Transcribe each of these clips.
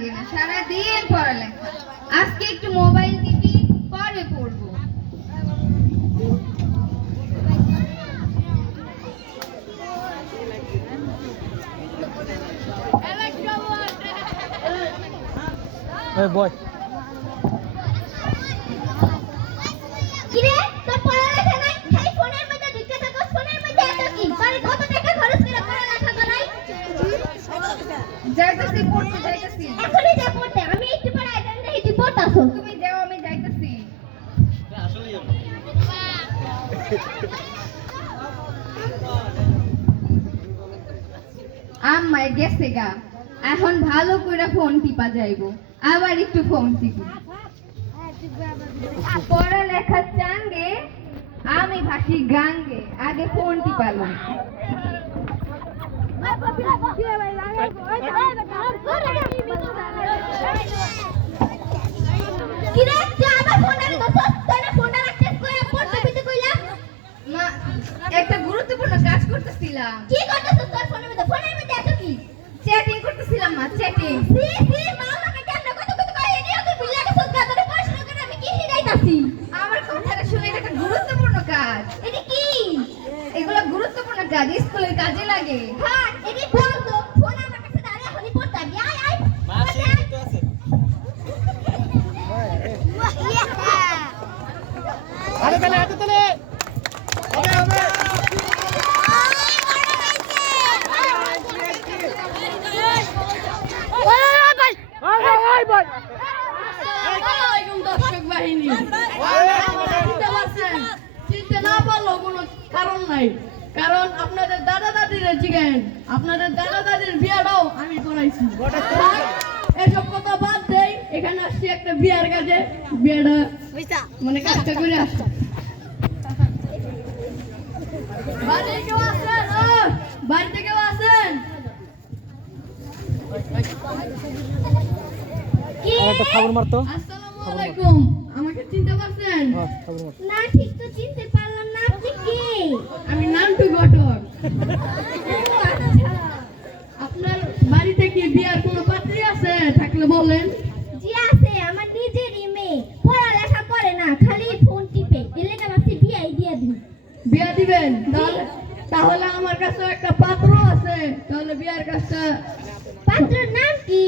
লাগে না, সারাদিন পড়ালেখা। আজকে একটু মোবাইল টিপি, পরে পড়বো। বয় কিরে তোর পড়ালেখা নাই, খালি ফোনের মধ্যে ঢুকে থাকো। ফোনের মধ্যে এত কি বাড়ি কত টাকা খরচ করে পড়ালেখা করাই? যাইতেছি পড়তে, যাইতেছি। এখনই যা পড়তে, আমি একটু পরে আইতাম দেখি তুই পড়তাছো। তুমি যাও, আমি যাইতেছি। আম্মা গেছে গা, এখন ভালো করে ফোন টিপা যাইবো। আবার একটু ফোন টিপি। পড়ালেখার চাঙ্গে আমি ভাসি গাঙ্গে, আগে ফোন টিপালাম। কিরে তুই আবার ফোনটা ধরছস? তোর ফোনটা রাখতে কইয়া পড়তে কইতে কইলা? মা, একটা গুরুত্বপূর্ণ কাজ করতেছিলাম। কি করতেছস তোর ফোনের মধ্যে? ফোনের মধ্যে এত কি? চ্যাটিং করতেছিলাম মা, চ্যাটিং। সি সি মাওলাকে কেমনে কত কত কই এদিও তুই বিল্লা গেছস গা, তোর পড়াশোনা করে আমি কি শিখাইতাছি? আমার কথাটা শুনে, এটা একটা গুরুত্বপূর্ণ কাজ। এটা কি? এগুলো গুরুত্বপূর্ণ কাজ, স্কুলের কাজে লাগে। হ্যাঁ, এটি বল তো। ফোন আমার কাছে দাঁড়িয়ে এখনই পড়তে হবে। আয় আয়। আরে তাহলে হাতে তাহলে হবে হবে ওই ভাই আসসালামু দর্শক বাহিনী। চিনতে পারছেন? চিনতে না পারলেও কোনো কারণ নাই, কারণ আপনাদের দাদা দাদিরা জিজ্ঞেন, আপনাদের দাদা দাদির বিয়াটাও আমি করাইছি। এসব কথা বাদ দেই, এখানে আসছি একটা বিয়ার কাজে। বিয়াটা মানে কাজটা করে আসছে। বাড়িতে কেউ আছেন? বাড়িতে কেউ আছেন? কি? একটা খবর মারতো আসসালামু আলাইকুম। আমাকে চিনতে পারছেন? খবর মার না ঠিক তো চিনতে পারলাম না। আপনি কে? আমি নান্টু ঘটক। ও আচ্ছা। আপনার বাড়িতে কি বিয়ার কোনো পাত্রী আছে? থাকলে বলেন। জি আছে, আমার নিজেরই মেয়ে, পড়ালেখা করে না, খালি ফোন টিপে। এর লেগে ভাবছি বিয়াই দিয়ে দিই। বিয়া দিবেন? তাহলে আমার কাছে একটা পাত্র আছে, তাহলে বিয়ার কাজটা। পাত্রের নাম কি?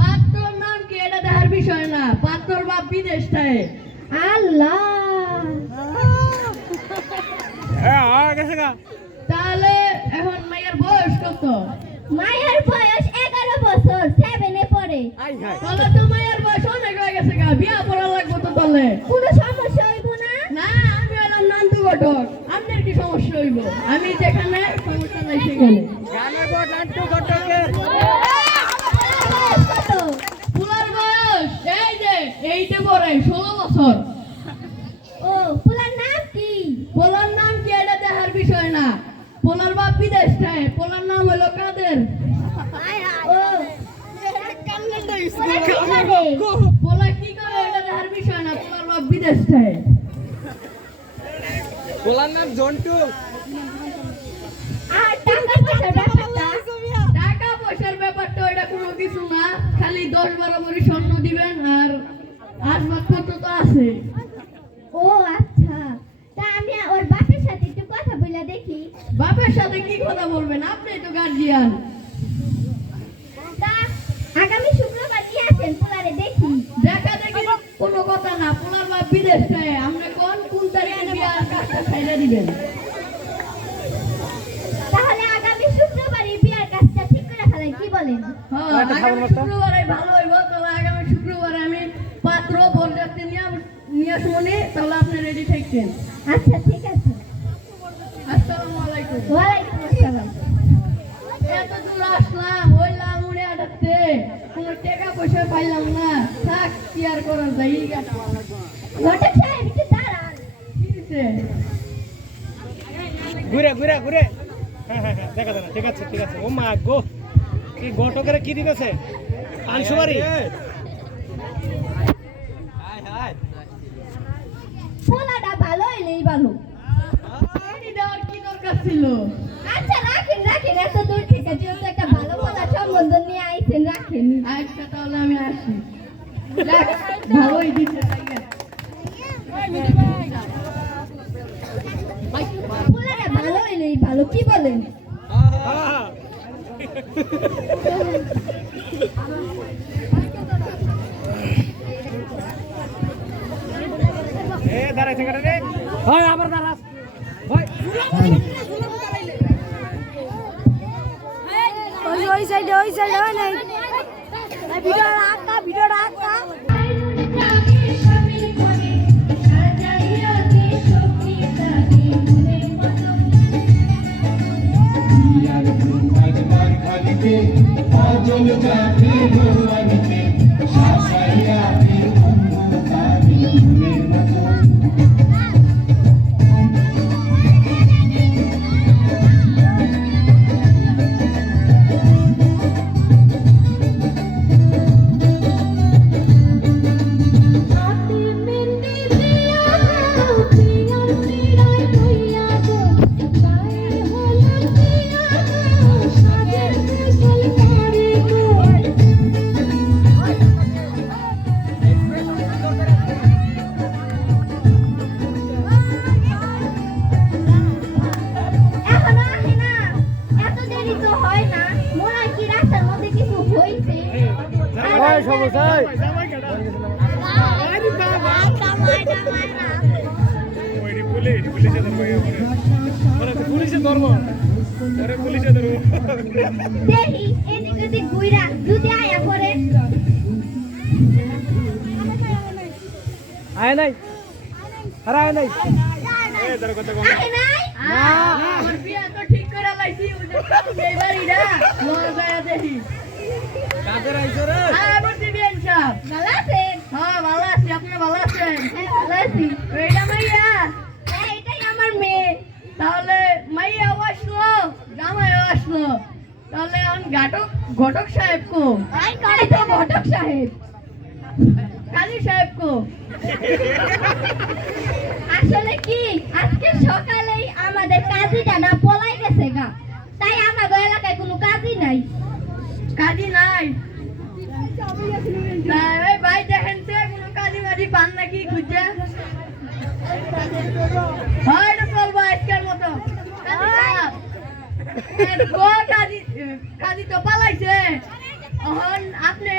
পাত্রর নাম কি এটা দেখার বিষয় না, পাত্রর বাপ বিদেশ থাকে। আল্লাহ। হ্যাঁ গেছে গা তাহলে এখন মেয়ের বয়স কত? মায়ের বয়স 11 বছর, 7 এ পড়ে। তাহলে তো মেয়ের বয়স অনেক হয়ে গেছে গা, বিয়া পড়া লাগবে তো তাহলে। কোনো সমস্যা হইব না? না, আমি হলাম নান্টু ঘটক, আপনার কি সমস্যা হইব? আমি যেখানে সমস্যা নাই সেখানে। গানের বট নাট্য ঘটকের কত? পুলার বয়স এই যে এইটা পরে 16 বছর। ও পুলার নাম কি? পোলার নাম কি এটা দেখার বিষয় না, পোলার বাপ বিদেশ থাকে, পোলার নাম হলো কাদের। ও পুলার কি করে? পোলা কি করে এটা দেখার বিষয় না, পোলার বাপ বিদেশ থাকে। বলার নাম জন্টু আর টাকা পয়সার ব্যাপারটা? টাকা পয়সার ব্যাপারটা ওইটা কোনো কিছু না, খালি 10-12 ভরি স্বর্ণ দিবেন আর আসবাবপত্র তো আছে। ও আচ্ছা, তা আমি ওর বাপের সাথে একটু কথা বলে দেখি। বাপের সাথে কি কথা বলবেন, আপনি তো গার্জিয়ান। তা আগামী শুক্রবার নিয়ে আসেন, পুলারে দেখি। দেখা দেখি কোনো কথা না, পোলার বাপ বিদেশ থাকে, আমরা কোন তারিখে বিয়ার কাজটা ছেড়ে দিবেন। তাহলে আগামী শুক্রবারই বিয়ার কাজটা ঠিক করে ফেলাই, কি বলেন? হ্যাঁ, একটা খবর আগামী মারতো। শুক্রবারে ভালো হইব। তাহলে আগামী শুক্রবারে আমি পাত্র বরযাত্রী নিয়ে শুনি, তাহলে আপনি রেডি থাকছেন। আচ্ছা ঠিক আছে। আসসালামু আলাইকুম। ওয়ালাইকুম আসসালাম। এত দূর আসলাম ওই লালমুড়ি আটাতে, কোনো টাকা পয়সা পাইলাম না। থাক, কি আর করার যাই। ঘটক সাহেব একটু দাঁড়ান। কি হইছে? ঘুরে ঘুরে ঘুরে হ্যাঁ দেখা যাবে ঠিক আছে ঠিক আছে ও মা গো কি ঘটকের কি দিতেছে পানসুবারি পোলাটা ভালো হইলেই ভালো। এটি দেওয়ার কি দরকার ছিল? আচ্ছা রাখেন রাখেন, এত দূর থেকে যেহেতু একটা ভালো পোলা সম্বন্ধ নিয়ে আইছেন, রাখেন। দেখেনি। আচ্ছা তাহলে আমি আসি যাক, ভালোই দিচ্ছে তাইলে। পোলাটা ভালোই নেই, ভালো কি বলেন? হ্যাঁ। এ দাঁড়াইছে কেন রে? হয় আবার দাঁড়াস। হয়। ওই সাইডে হয় নাই। ভিডিওটা আঁকা। এখনো আসে না, এত দেরি তো হয় না। মনে হয় কি রাস্তার মধ্যে কিছু হয়েছে। হয় সমস্যা। জামাই কেডা? আরে বাবা। ওইডি পুলিশে ধরবো ওরে তো পুলিশে ধরবো। ওরে পুলিশে ধরবো। দেখি এদিক ওদিক ঘুইরা যদি আয়া পড়ে। আয় নাই। আরে আয় নাই। এ ধর কত কম। আসে নাই? আমার বিয়া তো ঠিক করে লাইছি, ওই যে এই বাড়িটা লজায়া দেখি। কাদের আইছো রে? হ্যাঁ বলছি বিয়ান সাহেব। ভালো আছেন? হ্যাঁ ভালো আছি, আপনি ভালো আছেন? হ্যাঁ, ভালো আছি। এইটা মাইয়া, হ্যাঁ, এটাই আমার মেয়ে। তাহলে মাইয়াও আসলো, জামাইও আসলো, তাহলে এখন ঘটক সাহেব কো? এই তো ঘটক সাহেব। কাজী সাহেব কো? আসলে কি আজকে সকালেই আমাদের কাজীটা না পলাই গেছে গা, তাই আমাদের এলাকায় কোনো কাজই নাই। কাজী নাই? তা এই ভাই দেখেন তো কোনো কাজী মাজি পান নাকি খুঁজে? হয় না চলবো আজকের মতো। কাজী সাহেব, কাজী তো পালাইছে, এখন আপনি